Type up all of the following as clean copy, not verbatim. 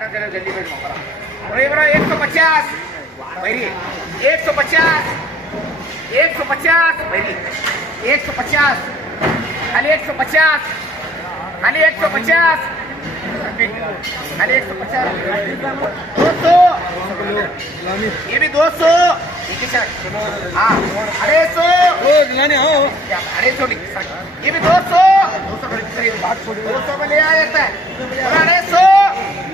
जल्दी बैठ और ये बड़ा 150 भाई 150 150 भाई 150 खाली 150 खाली 150 खाली 150 200 ये भी 200 हाँ 250 250 ये भी 200 200 में ले आ जाता है 250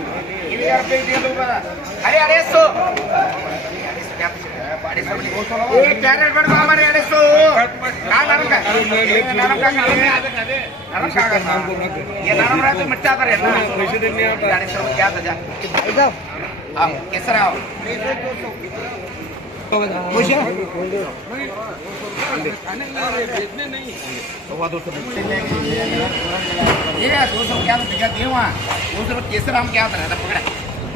ये भी यार पे दे दूंगा अरे 250 एक कैरेट बढ़ हमारे 250 कहाँ नरम का नरम का नरम का ये नरम रहा तो मिट्टा कर ना 250 क्या था जा आप कैसे रहो खुश है ये 200 क्या तो दिए वहाँ 200 केसर हम क्या था पकड़ा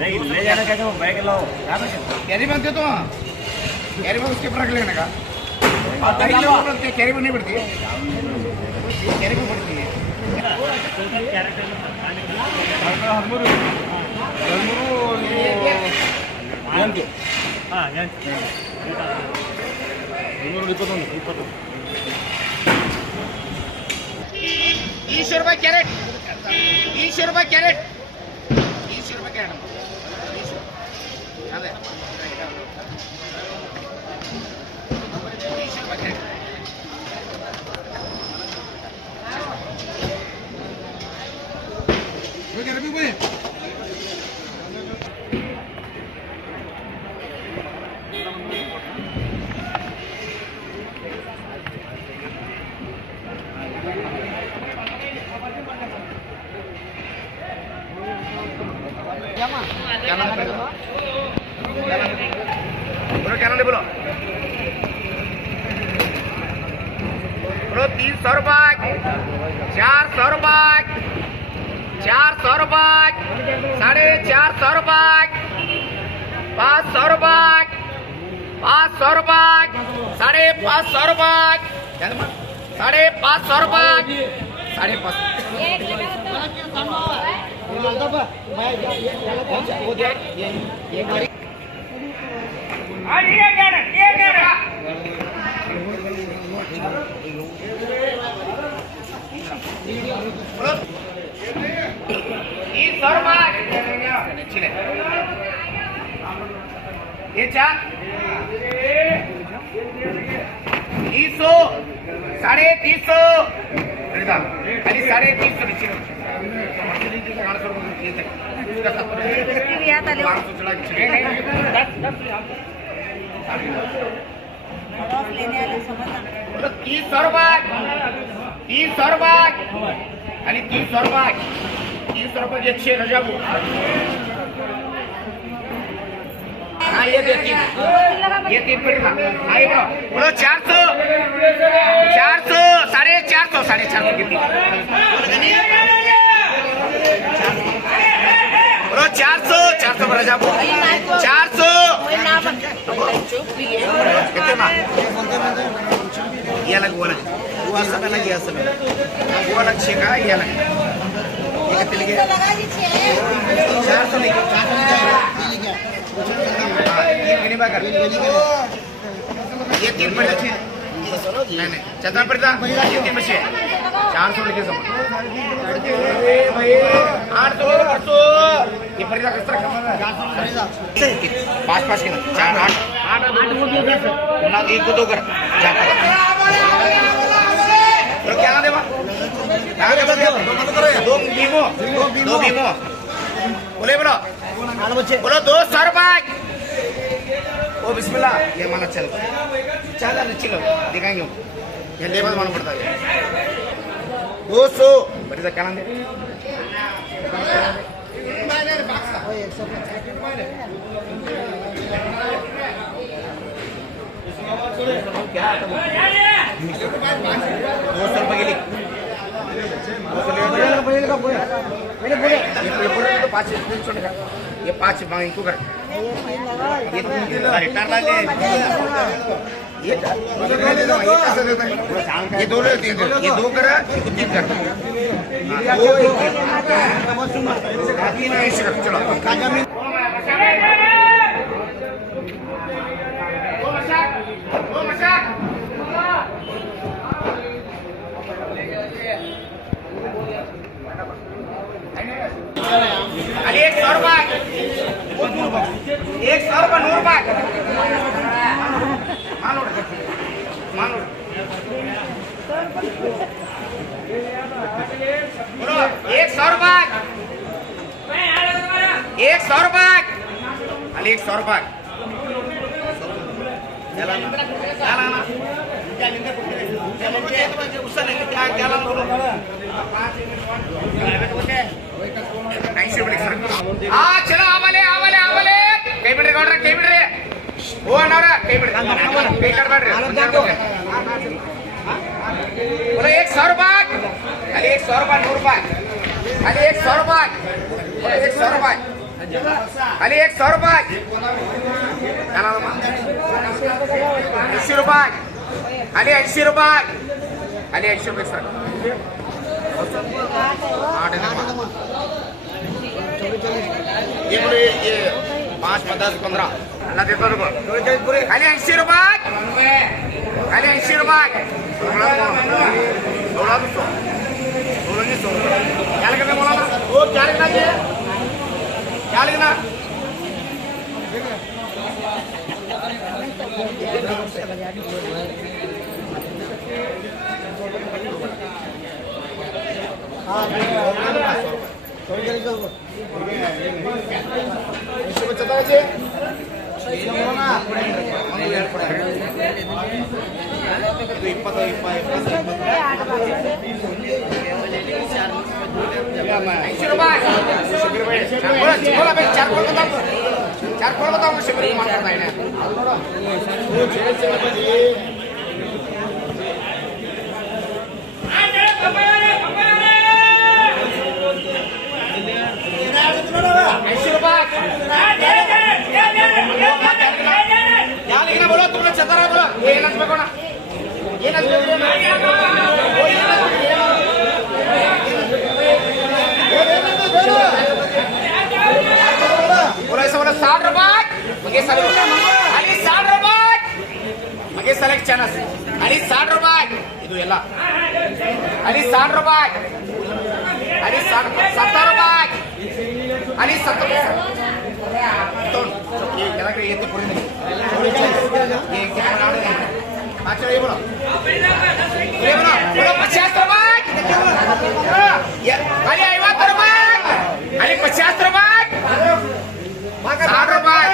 नहीं ले जाना कहते हो बैग लाओ कैरी बनते तो कैरी में उसके ऊपर रख लेने का कैरी में नहीं पड़ती है कैरी में पड़ती है ₹20 कैरेट ₹20 कैरेट ₹20 कैरेट अरे क्या नाम बोलो ₹300 ₹400 ₹400 ₹450 ₹500 ₹500 ₹550 ये चार 300 350 खाली 350 ₹300 खाली ₹300 के 6 रजा हाँ ये तीन पड़ेगा आइए बोलो 400 450 कितनी बोलो 400 पर जाओ 400 कितने माँ ये अलग वो अलग ये समय वो अलग छेगा ये अलग ये कितने लगे 400 ये 3 पड़े नहीं चंदन पड़ता ये 3 बचे 400 लिखे सब 800 ये पड़ेगा किस तरह 5 के 4 8 ना 1 को 2 कर तो क्या ना देवा दो बीमो बोले बोलो ₹200 ओ बिस्मिल्लाह ये माना चल चलो दिखाएंगे ये लेबर मालूम पड़ता है 200 बड़ी क्या नाम दे क्या ₹200 के लिए ये 5 इनको कर ये रिटर्न ला ले ये दो ले तीन ये दो करा तीन कर तीन ऐसे कर चलो अरे 100 रुपये 100 रुपये 100 रुपये मानो बोलो 100 रुपये 100 रुपये अली 100 रुपये चलो आवाले आवाले आवाले कई बिड्री गौड्रे कई बिड्री वो अनारा कई बिड्री कई कर बैठ रहे बोलो 100 रुपये अली 100 रुपये 100 रुपये अली 100 रुपये बोलो 100 रुपये अली 100 रुपये 80 रुपये अली 80 रुपये अली 80 रुपये सर ये 5 10 15 अल्लाह देता रुको अली 80 रुपये अली 80 रुपये क्या लिखना बोला वो क्या लिखना चाहिए क्या लिखना चार खोल बताओ मुझे मेरे मान करता है ना क्या लिखना बोलो तुम लोग चतरा बोलो ये नच में कौन ये नच बोलो ऐसा बोलो 60 रुपये मगे साले अली 60 रुपये मगे साले चानस अली 60 रुपये ಇದು ಎಲ್ಲ अली 60 रुपये अली 70 रुपये अली 70 तो ये क्या कर ये तो पूरी नहीं ये क्या बना रहे हैं अच्छा ये बोलो बोलो 50 रुपये ये अली 50 रुपये अली 50 रुपये 60 रुपये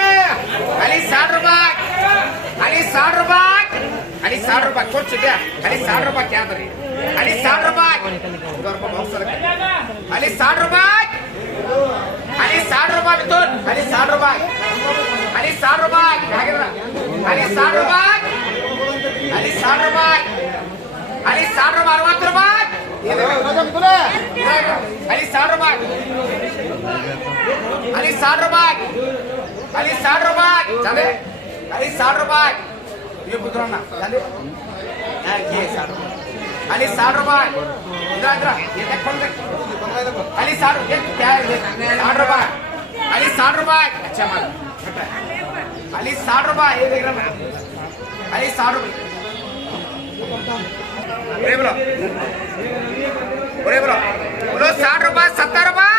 अली 60 रुपये अली 60 रुपये अली 60 रुपये कुछ क्या अली 60 रुपये क्या करे अली 60 रुपये उधर पर बहुत सारे अली 60 रुपये अली 60 रुपये तो अली 60 रुपये अली 60 रुपये अली 60 रुपये अली 60 रुपये अली 60 रुपये 60 रुपये अली 60 रुपये अली 60 रुपये अली 60 रुपये चले अली 60 रुपये ये पुत्र ना चले ये 60 रुपये अली 60 रुपये इधर इधर ये देख कौन देख अली 60 ये क्या है 60 रुपये अली 60 रुपये अच्छा माल अली 60 रुपये ये देख रहा अली 60 रुपये बोलो बोलो बोलो 60 रुपये 70 रुपये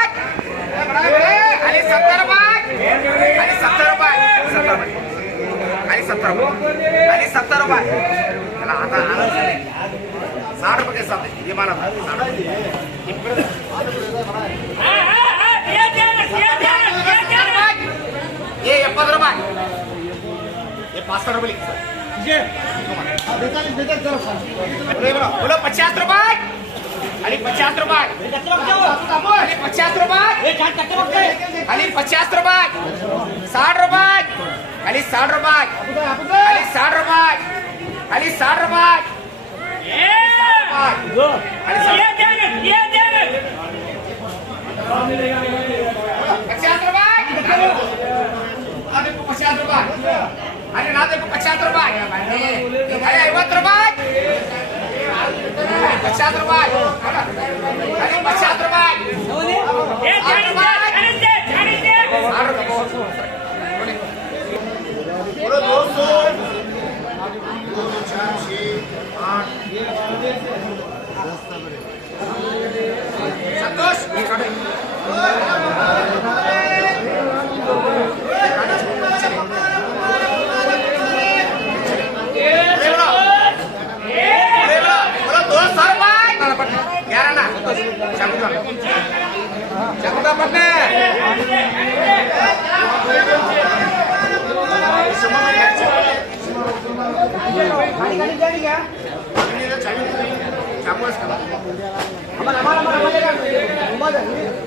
अली 70 रुपये अली 70 रुपये अली 70 रुपये अली 70 रुपये अला आता 60 रुपये के साथ ये माना 60 ये 70 रुपये ये 65 रुपये बोलो 50 रुपये अली 50 रुपये अली 50 रुपये अली 50 रुपये 60 रुपये अली 60 रुपये अली 60 रुपये अली 60 रुपये अरे ना देखो 50 रुपये ₹50 खाली ₹50 बोलो 200 संतोष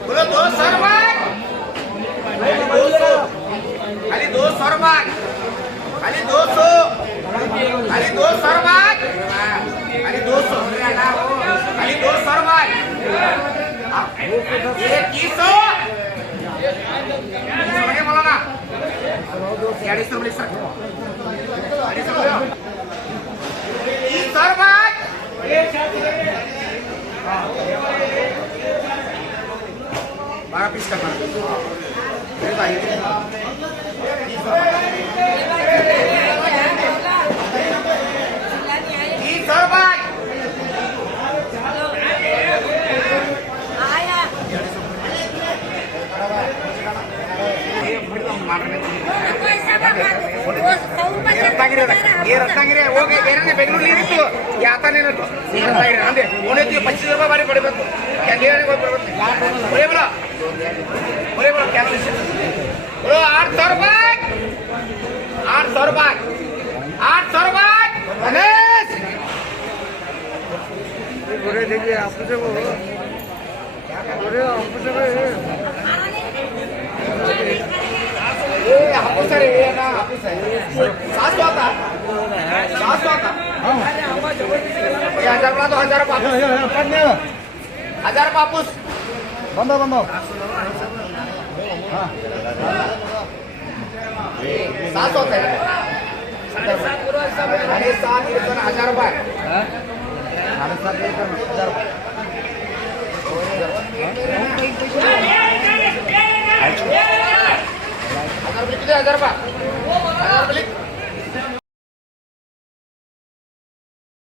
बोलो 200 रुपये खाली 200 रुपये खाली 200 खाली 200 रुपये खाली 200 खाली 200 रुपये 2100 बोला ना 250 रुपये सर 300 रुपये बारह पीस का रत्नागिरी ಹೋಗಿ ಬೇರೆ ಬೆಂಗಳೂರು ನೀರಿತ್ತು ಯಾತನೇನತ್ತು ರತ್ನಾಗಿರಿ ಅಂದೆ ಓನೇತಿ ₹25 ಬಾರಿ ಕೊಡಬೇಕು ಯಾಕೆ बोले बोलो क्या बोलो 800 रुपये 800 रुपये 800 रुपये गणेश बोले देखिए आपको से बोले आपको से आपको सर ये ना आपको सर 700 आता 700 आता 1000 तो 1000 वापस 1000 वापस बंदो बंदो हाँ 700 है अरे 7 1000 रुपये 1000 रुपये